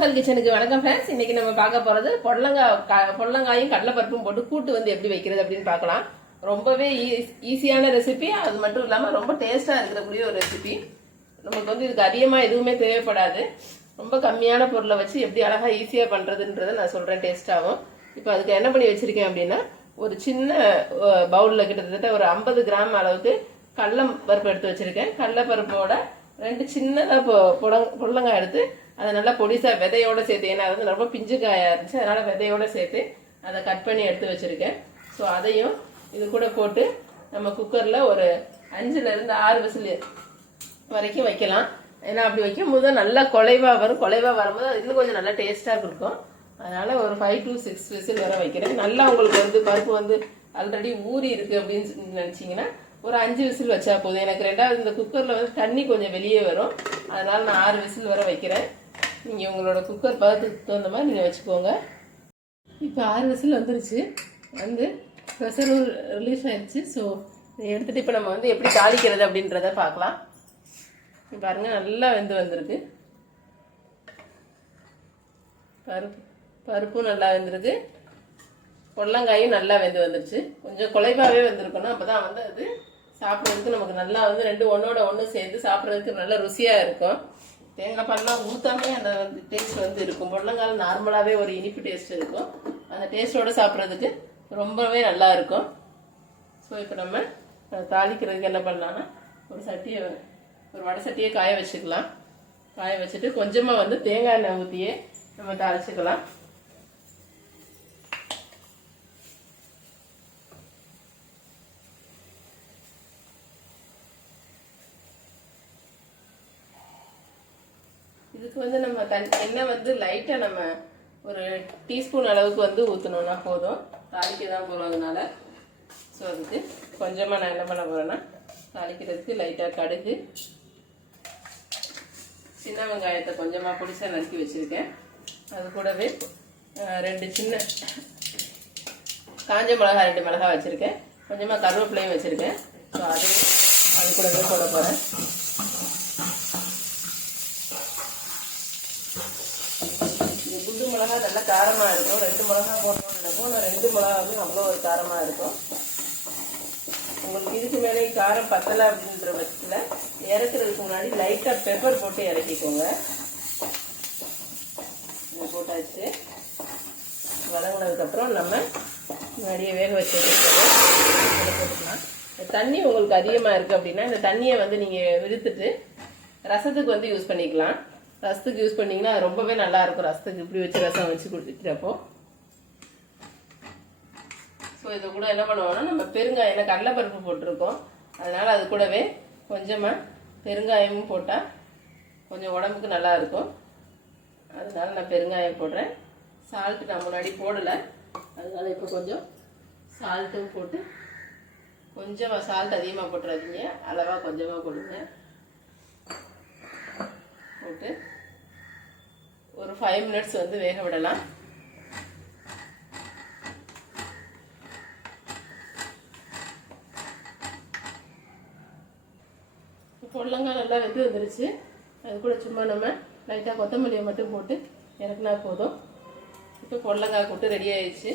சித்துமகள் கிச்சனுக்கு வணக்கம் ஃப்ரெண்ட்ஸ். இன்னைக்கு நம்ம பார்க்க போறது பொடலங்காயும் கடலைப்பருப்பும் போட்டு கூட்டு வந்து எப்படி வைக்கிறது அப்படின்னு பார்க்கலாம். ரொம்பவே ஈஸியான ரெசிபி, அது மட்டும் இல்லாமல் ரொம்ப டேஸ்டா இருக்கக்கூடிய ஒரு ரெசிபி. நமக்கு வந்து இதுக்கு அதிகமாக எதுவுமே தேவைப்படாது. ரொம்ப கம்மியான பொருளை வச்சு எப்படி அழகா ஈஸியா பண்றதுன்றதை நான் சொல்றேன் டேஸ்டாகவும். இப்போ அதுக்கு என்ன பண்ணி வச்சிருக்கேன் அப்படின்னா, ஒரு சின்ன பவுல்ல கிட்டத்தட்ட ஒரு 50 கிராம் அளவுக்கு கடலைப்பருப்பு எடுத்து வச்சிருக்கேன். கடலைப்பருப்போட 2 சின்னதாக பொடலங்காய் எடுத்து அதை நல்லா பொடிசா விதையோட சேர்த்து, ஏன்னா அது வந்து ரொம்ப பிஞ்சு காயா இருந்துச்சு, அதனால விதையோட சேர்த்து அதை கட் பண்ணி எடுத்து வச்சிருக்கேன். ஸோ அதையும் இது கூட போட்டு நம்ம குக்கர்ல ஒரு 5 to 6 விசில் வரைக்கும் வைக்கலாம். ஏன்னா அப்படி வைக்கும் போது நல்லா குலைவா வரும். குலைவா வரும்போது இன்னும் கொஞ்சம் நல்லா டேஸ்டா இருக்கும். அதனால ஒரு 5 to 6 விசில் வரை வைக்கிறேன். நல்லா உங்களுக்கு வந்து பருப்பு வந்து ஆல்ரெடி ஊறி இருக்கு அப்படின்னு நினைச்சீங்கன்னா ஒரு 5 விசில் வச்சா போதும். எனக்கு ரெண்டாவது இந்த குக்கர்ல வந்து தண்ணி கொஞ்சம் வெளியே வரும், அதனால நான் 6 விசில் வரை வைக்கிறேன். நீங்க உங்களோட குக்கர் பதத்துக்கு தகுந்த மாதிரி நீங்க வச்சுக்கோங்க. இப்போ 6 விசில் வந்துருச்சு, வந்து ப்ரெஷர் ரிலீஸ் ஆயிடுச்சு. ஸோ இதை எடுத்துட்டு இப்போ நம்ம வந்து எப்படி தாளிக்கிறது அப்படின்றத பார்க்கலாம். பாருங்க, நல்லா வெந்து வந்திருக்கு. பருப்பும் நல்லா வெந்திருக்கு, பொடலங்காயும் நல்லா வெந்து வந்துருச்சு. கொஞ்சம் குலைவாவே வந்திருக்கணும், அப்பதான் வந்து அது சாப்பிட்றதுக்கு நமக்கு நல்லா வந்து 2 ஒன்னோட ஒன்று சேர்ந்து சாப்பிட்றதுக்கு நல்லா ருசியா இருக்கும். தேங்காய் பால்லாம் ஊத்தாமே அந்த வந்து டேஸ்ட் வந்து இருக்கும். பொடலங்காய் நார்மலாவே ஒரு இனிப்பு டேஸ்ட் இருக்கும், அந்த டேஸ்டோட சாப்பிட்றதுக்கு ரொம்பவே நல்லா இருக்கும். ஸோ இப்போ நம்ம தாளிக்கிறதுக்கு என்ன பண்ணலாம்னா, ஒரு வடை சட்டியை காய வச்சுக்கலாம். காய வச்சுட்டு கொஞ்சமா வந்து தேங்காய் எண்ணெய் ஊற்றியே நம்ம தாளிச்சுக்கலாம். இதுக்கு வந்து நம்ம எண்ணெய் வந்து லைட்டா நம்ம ஒரு டீஸ்பூன் அளவுக்கு வந்து ஊற்றணும்னா போதும், தாளிக்க தான் போகிறோம் அதனால. ஸோ அதுக்கு கொஞ்சமா நான் என்ன பண்ண போறேன்னா, தாளிக்கிறதுக்கு லைட்டா கடுகு, சின்ன வெங்காயத்தை கொஞ்சமா பொடிசா நறுக்கி வச்சிருக்கேன். அது கூடவே 2 சின்ன காஞ்ச மிளகா, 2 மிளகாய் வச்சிருக்கேன். கொஞ்சமா கருவேப்பிலையும் வச்சிருக்கேன். ஸோ அது கூடவே போட போறேன். குண்டு மிளகா நல்லா காரமா இருக்கும். 2 மிளகா போட்டோம்னு நினைப்போம், நான் 2 மிளகாவும் அவ்வளோ ஒரு காரமா இருக்கும். உங்களுக்கு இதுக்கு மேலே காரம் பத்தலை அப்படின்ற பட்சத்துல இறக்குறதுக்கு முன்னாடி லைட்டா பெப்பர் போட்டு இறக்கிக்கோங்க. போட்டாச்சு. வதங்கினதுக்கு அப்புறம் நம்ம முன்னாடியே வேக வச்சு போட்டுக்கலாம். தண்ணி உங்களுக்கு அதிகமா இருக்கு அப்படின்னா இந்த தண்ணியை வந்து நீங்க விடுத்துட்டு ரசத்துக்கு வந்து யூஸ் பண்ணிக்கலாம். ரசத்துக்கு யூஸ் பண்ணீங்கன்னா ரொம்பவே நல்லா இருக்கும். ரசத்துக்கு இப்படி வச்சு ரசம் வச்சு குடிக்கிறப்போ. ஸோ இதை கூட என்ன பண்ணுவோம்னா, நம்ம பெருங்காயம், ஏன்னா கடலைப்பருப்பு போட்டிருக்கோம், அதனால அது கூடவே கொஞ்சமா பெருங்காயமும் போட்டா கொஞ்சம் உடம்புக்கு நல்லா இருக்கும். அதனால நான் பெருங்காயம் போடுறேன். சால்ட் நான் முன்னாடி போடலை, அதனால இப்போ கொஞ்சம் சால்ட்டும் போட்டு, கொஞ்சமாக சால்ட் அதிகமாக போட்டுறாதீங்க, அளவா கொஞ்சமாக போடுங்க. போட்டு ஒரு 5 minutes வந்து வேக விடலாம். பொடலங்காய் நல்லா வெந்து வந்துருச்சு. அது கூட சும்மா நம்ம லைட்டாக கொத்தமல்லியை மட்டும் போட்டு இறக்குனா போதும். இப்போ பொடலங்காய் கூட்டு ரெடி ஆயிடுச்சு.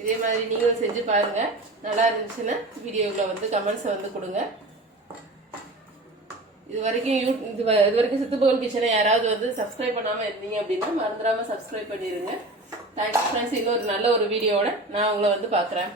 இதே மாதிரி நீங்களும் செஞ்சு பாருங்க. நல்லா இருந்துச்சுன்னா வீடியோவில் வந்து கமெண்ட்ஸை வந்து கொடுங்க. இது வரைக்கும் சித்துமகள் கிச்சனை யாராவது வந்து சப்ஸ்கிரைப் பண்ணாமல் இருந்தீங்க அப்படின்னா மறந்துடாம சப்ஸ்கிரைப் பண்ணிடுங்க. Thanks friends. இன்னொரு நல்ல ஒரு வீடியோவோட நான் உங்களை வந்து பார்க்குறேன்.